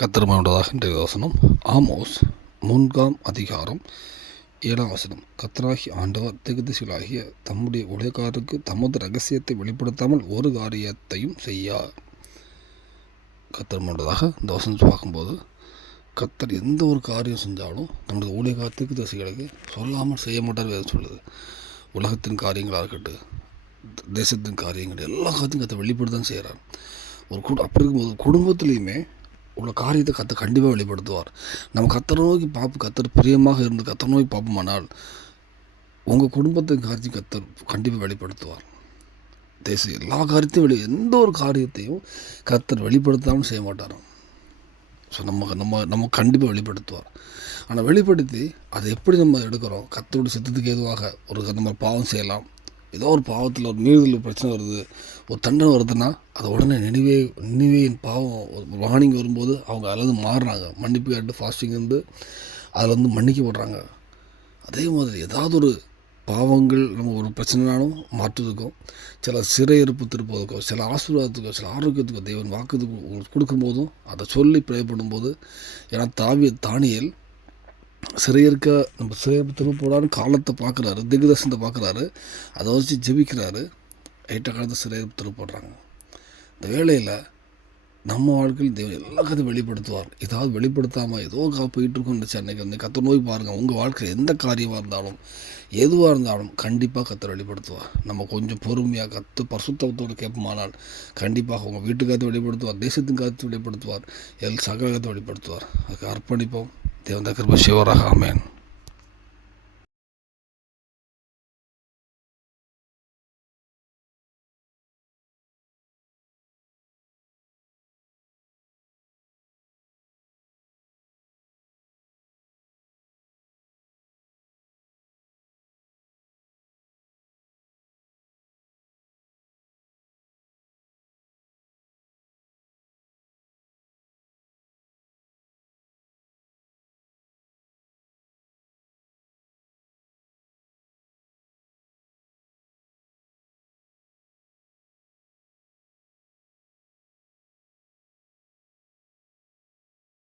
கத்திரமானதாக இன்றைய வசனம் ஆமோஸ் 3 அதிகாரம் 7 வசனம். கர்த்தராகி ஆண்டவர் தீர்க்கதரிசிகளாகிய தம்முடைய ஊழியக்காரருக்கு தமது ரகசியத்தை வெளிப்படுத்தாமல் ஒரு காரியத்தையும் செய்யார். கத்திரமானதாக இந்த வசனம் பார்க்கும்போது கர்த்தர் எந்த ஒரு காரியம் செஞ்சாலும் தம்முடைய ஊழியக்கார தீர்க்கதரிசிகளுக்கு சொல்லாமல் செய்ய மாட்டார் வேறு சொல்லுது. உலகத்தின் காரியங்களாக இருக்கட்டும், தேசத்தின் காரியங்கள் எல்லா காரியத்தையும் கர்த்தர் வெளிப்படுத்தான் செய்கிறார். அப்படி இருக்கும்போது குடும்பத்துலேயுமே உள்ள காரியத்தை கர்த்தர் கண்டிப்பாக வெளிப்படுத்துவார். நம்ம கர்த்தரை நோக்கி கர்த்தர் பிரியமாக இருந்து கர்த்தரை நோக்கி பார்ப்போமானால் உங்கள் குடும்பத்தின் காரியத்தையும் கர்த்தர் கண்டிப்பாக வெளிப்படுத்துவார். எல்லா காரியத்தையும் எந்த ஒரு காரியத்தையும் கர்த்தர் வெளிப்படுத்தாமல் செய்ய மாட்டார். ஸோ நம்ம கண்டிப்பாக வெளிப்படுத்துவார். ஆனால் வெளிப்படுத்தி அதை எப்படி நம்ம எடுக்கிறோம், கர்த்தருடைய சித்தத்துக்கு ஏதுவாக நம்ம பாவம் செய்யலாம், ஏதோ ஒரு பாவத்தில் ஒரு மீறுதல் பிரச்சனை வருது, ஒரு தண்டனை வருதுன்னா அதை உடனே நினைவேயின் பாவம் வார்னிங் வரும்போது அவங்க அதில் மாறுறாங்க, மன்னிப்பு கேட்டு ஃபாஸ்டிங் இருந்து அதில் மன்னிக்கப்படுறாங்க. அதே மாதிரி ஏதாவது ஒரு பாவங்கள் நம்ம ஒரு பிரச்சனைனாலும் மாற்றுறதுக்கும், சில சிறையிருப்பு திருப்பதுக்கும், சில ஆசீர்வாதத்துக்கோ, சில ஆரோக்கியத்துக்கோ தேவன் வாக்குக்கு கொடுக்கும்போதும் அதை சொல்லி பிரேயப்படும் போது, ஏன்னா தானியேல் சிறையிருக்க நம்ம சிறையிருப்பு திரும்ப போடான்னு காலத்தை பார்க்குறாரு, திக்தர்சனத்தை பார்க்குறாரு, அதை வச்சு ஜெபிக்கிறாரு. 8 காலத்தை சிறையிருப்பு திரும்ப போடுறாங்க. இந்த வேளையில் நம்ம வாழ்க்கையில் தேவன் எல்லா கதையும் வெளிப்படுத்துவார். ஏதாவது வெளிப்படுத்தாமல் ஏதோ போயிட்டு இருக்கோம். சென்னைக்கு வந்து கர்த்தர் நோய் பாருங்கள், உங்கள் வாழ்க்கையில் எந்த காரியமாக இருந்தாலும் எதுவாக இருந்தாலும் கண்டிப்பாக கர்த்தர் வெளிப்படுத்துவார். நம்ம கொஞ்சம் பொறுமையாக பரிசுத்தத்தோடு கேட்போமானால் கண்டிப்பாக உங்கள் வீட்டுக்காரத்தை வெளிப்படுத்துவார், தேசத்தின் காரியத்தை வெளிப்படுத்துவார், சகலத்தை வெளிப்படுத்துவார். அதுக்கு அர்ப்பணிப்போம். தேவன் கிருபை செய்வாராக. ஆமென்.